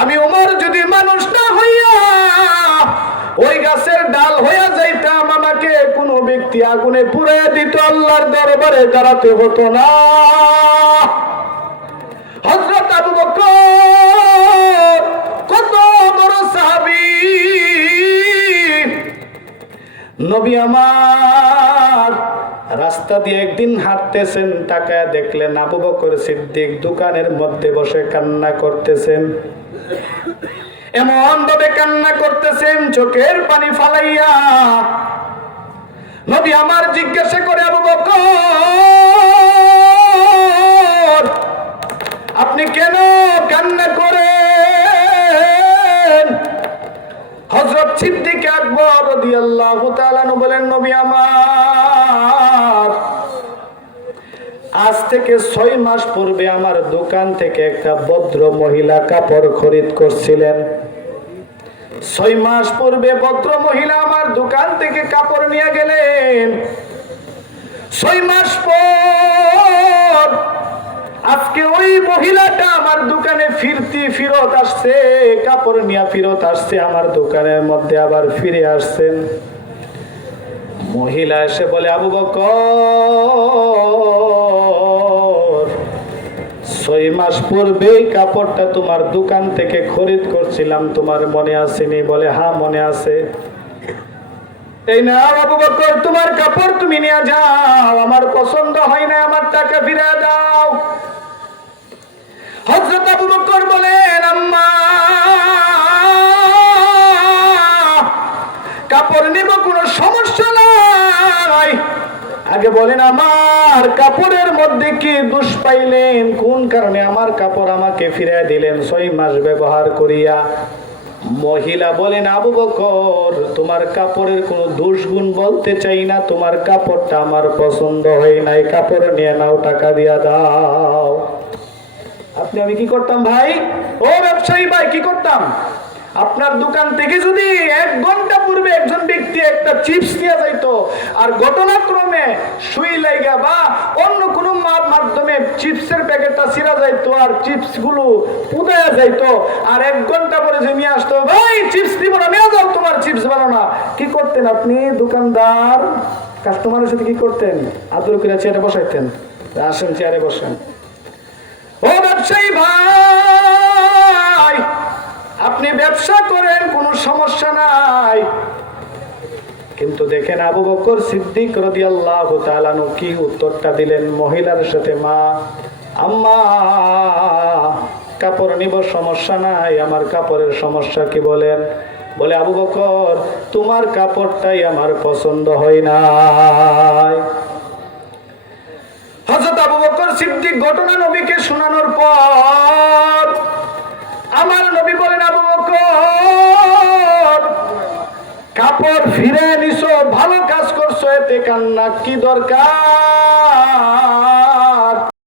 আমি উমর যদি মানুষ না হইয়া ওই গাছের ডাল হইয়া যাইতাম, আমাকে কোনো ব্যক্তি আগুনে পুড়ে দিত, আল্লাহর দরবারে দাঁড়াতে হতো না। হজরত আবু বকর, কত বড় সাহাবী। নবী আমার রাস্তা দিয়ে একদিন হাঁটতেছেন, তাকায় দেখলেন আবু বকর সিদ্দিক দোকানের মধ্যে বসে কান্না করতেছেন। এমন ভাবে কান্না করতেছেন, চোখের পানি ফালাইয়া। নবী আমার জিজ্ঞাসা করে, আবু বকর, আপনি কেন কান্না করেন? হজরত সিদ্দিক আকবর তাআলা বলেন, নবী আমার থেকে ছয় মাস পূর্বে আমার দোকান থেকে একটা ভদ্র মহিলা কাপড় খরিদ করছিলেন। ছয় মাস পূর্বে ভদ্র মহিলা আমার দোকান থেকে কাপড় নিয়ে গেলেন। ছয় মাস পর আজকে ওই মহিলাটা আমার দোকানে ফিরতি ফিরত আসছে, কাপড় নিয়ে ফিরত আসছে, আমার দোকানের মধ্যে আবার ফিরে আসছেন। মহিলা এসে বলে, আবু বকর ছয় মাস পূর্বেই কাপড়টা তোমার দোকান থেকে খরিদ করছিলাম, তোমার মনে আসেনি বলে হা মনে আছে। এই না আবু বকর, তোমার কাপড় তুমি নিয়ে যাও, আমার পছন্দ হয় না আমার টাকা ফিরে দাও। হজরত আবু বকর বলেন, আম্মা, কাপড় নিব, কোনো সমস্যা নাই। আগে বলেন, আমার কাপড়ের মধ্যে কি দোষ পাইলেন? কোন কারণে আমার কাপড় আমাকে ফিরে দিলেন? ছয় মাস ব্যবহার করিয়া মহিলা বলেন, আবু বকর, তোমার কাপড়ের কোনো দোষ গুণ বলতে চাই না। তোমার কাপড়টা আমার পছন্দ হয় নাই। কাপড় নিয়ে নাও, টাকা দিয়া দাও। আপনি, আমি কি করতাম ভাই? ও ব্যবসায়ী ভাই, কি করতাম? আপনার দোকান থেকে যদি এক ঘণ্টা একটা চিপস নিয়ে যাইতো। আর ঘটনাক্রমে সুই লাইগা বা অন্য কোনো মাধ্যমে চিপসের প্যাকেটটা ছিঁড়া যাইতো আর চিপসগুলো পুদায়া যাইতো। আর এক ঘণ্টা পরে যে নিয়ে আসতো, ভাই, চিপস দিব না, নিয়ে যাও তোমার চিপস বানো না। কি করতেন আপনি, দোকানদার? কাস্টমারের সাথে কি করতেন? আদর করে চেয়ারে বসাইতেন। আসেন, চেয়ারে বসেন। ও ব্যবসায়ী ভাই, আপনি ব্যবসা করেন, কোনো সমস্যা নাই। কিন্তু দেখেন আবু বকর সিদ্দিক রাদিয়াল্লাহু তাআলা নু কি উত্তরটা দিলেন? মহিলার সাথে, মা, আম্মা, কাপড় নিব, সমস্যা নাই। আমার কাপড়ের সমস্যা কি বলেন? বলে, আবু বকর, তোমার কাপড়টাই আমার পছন্দ হয় নাই। হযরত আবু বকর সিদ্দিক ঘটনা নবীকে শোনানোর পর কাপড় ফিরে নিছো ভালো কাজ করছ এতে কান্না কি দরকার?